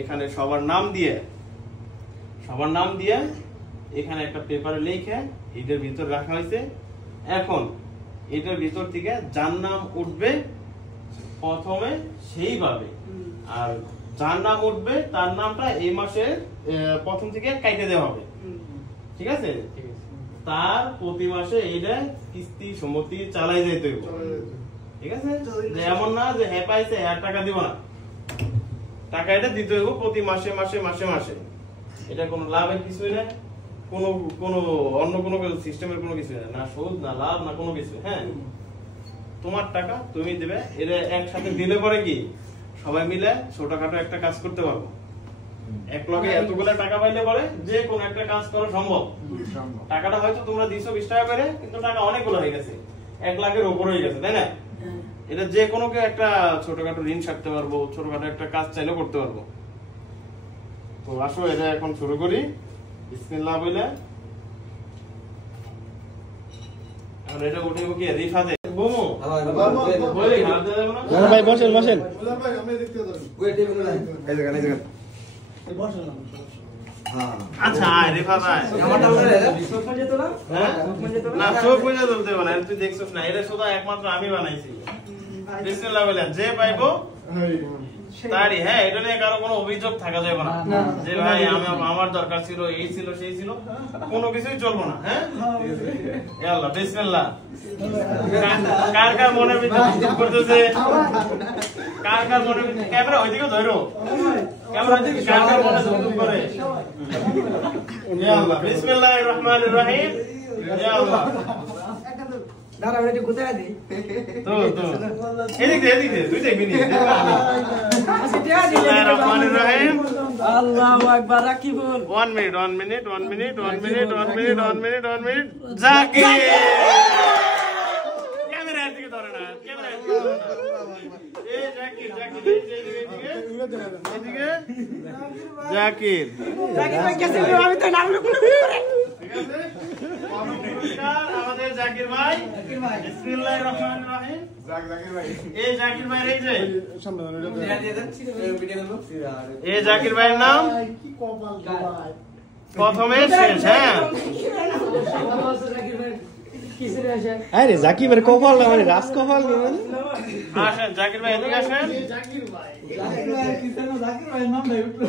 এখানে সবার নাম দিয়ে এখানে একটা পেপারে লিখে এটার ভিতর রাখা হয়েছে। এখন এটার ভিতর থেকে যার নাম উঠবে প্রথমে সেই পাবে, আর যার নাম উঠবে তার নামটা এই মাসের প্রথম থেকে কাইটে দেওয়া হবে। ঠিক আছে? তার প্রতি মাসে এইটা কিস্তি সম্মতি চালাই যাইতে হবে। ঠিক আছে? যে এমন না যে হ্যাঁ পাইছে আর টাকা দিব না, টাকা এটা দিতে হবে প্রতি মাসে মাসে মাসে মাসে। এটা কোনো লাভের কিছুই না, কোনো অন্য কোনো সিস্টেমের কোনো কিছু না, সুদ না লাভ না কোনো কিছু। হ্যাঁ, তোমার টাকা তুমি দিবে। এটা একসাথে দিলে পরে কি সবাই মিলে ছোটখাটো একটা কাজ করতে পারবো। এক লগে এতগুলো টাকা পাইলে পরে যে কোনো একটা কাজ করা সম্ভব। টাকাটা হয়তো তোমরা দিছো 20 টাকা করে, কিন্তু টাকা অনেকগুলো হয়ে গেছে, 1 লাখের উপর হয়ে গেছে, তাই না? এটা যে কোনো কেউ একটা ছোটখাটো ঋণ ছাড়তে পারবো, ছোটখাটো একটা কাজ চাইলেও করতে পারবো। তো আসো এটা এখন শুরু করি। বিসমিল্লাহ বলে আর এটা উঠে কি রিফাতে বোমো বলে হাত দেব না। না ভাই বসেন বসেন। ভাই আমি দেখতে পারি। ওই টেবিল না এই জায়গা এই বসেন না। হ্যাঁ আচ্ছা রিফাত আয়। আমারটা বলে চোখ মজে তো না? হ্যাঁ না চোখ মজে তুলতে হবে না, তুই দেখছস না, এটা শুধু একমাত্র আমি বানাইছি। বিসমিল্লাহ বলে যে পাইবো তারই। হ্যাঁ, এটা নিয়ে কারো কোনো অভিযোগ থাকা যাবে না যে ভাই আমার দরকার ছিল, এই ছিল সেই ছিল, কোনো কিছুই চলবো না। হ্যাঁ আল্লাহ বিসমিল্লাহ। কার কার মনে ভিতর করতেছে, কার কার মনে ক্যামেরা ওইদিকে ধরো, ক্যামেরা ওইদিকে কার কার মনে ধুক করে। ইয়া আল্লাহ বিসমিল্লাহির রহমানির রহিম। ইয়া আল্লাহ দাঁড়া ওইটা গুতায় দি তো এদিকে তুই দেখবি নি। বিসমিল্লাহির রহমানির রহিম। আল্লাহু আকবার। রাকিবুল 1 মিনিট জাকির ক্যামেরা এদিকে ধরে না, ক্যামেরা এদিকে ধরে না। এই জাকির এদিকে জাকির ভাই কেসে আমি তো নাম লিখব। ঠিক আছে, আমাদের জাকির ভাই। বিসমিল্লাহির রহমানির রহিম। জাকির ভাই, এই জাকির ভাই এই যে সামনে এই জাকির ভাইয়ের নাম প্রথমে শেষ। হ্যাঁ আরে জাকির ভাই কপাল না মানে রাজ কপাল না। আসেন জাকির ভাই এদিকে আসেন। জাকির ভাই জাকির ভাইয়ের নাম নাই উঠলো।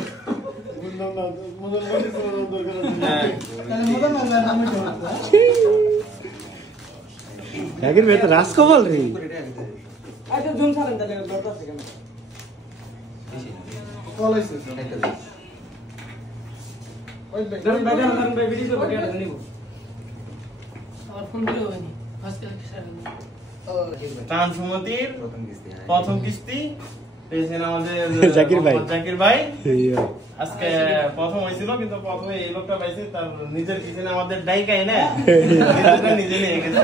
জাকির ভাই তো রাজ কপাল রে। আচ্ছা জুম ছাড়েন তাহলে ব্লগ আছে কেন কল আইছে ওই দাঁড়ান ভাই ভিডিও করে এটা নিব। আমার ফোন দিলো হয়নি আজকে ট্রান্স সম্মতির প্রথম কিস্তি পেয়েছেন আমাদের জাকির ভাই। আজকে প্রথম হয়েছিল, কিন্তু প্রথমে এই লোকটা পাইছে তার নিজের পিছনে আমাদের ডাইকাই না নিজে নিয়ে গেছে।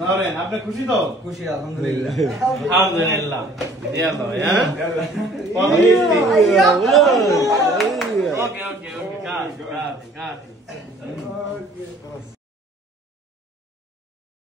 ধরেন আপনি খুশি তো? খুশি আলহামদুলিল্লাহ। আলহামদুলিল্লাহ। প্রথম কিস্তি। ওকে কাট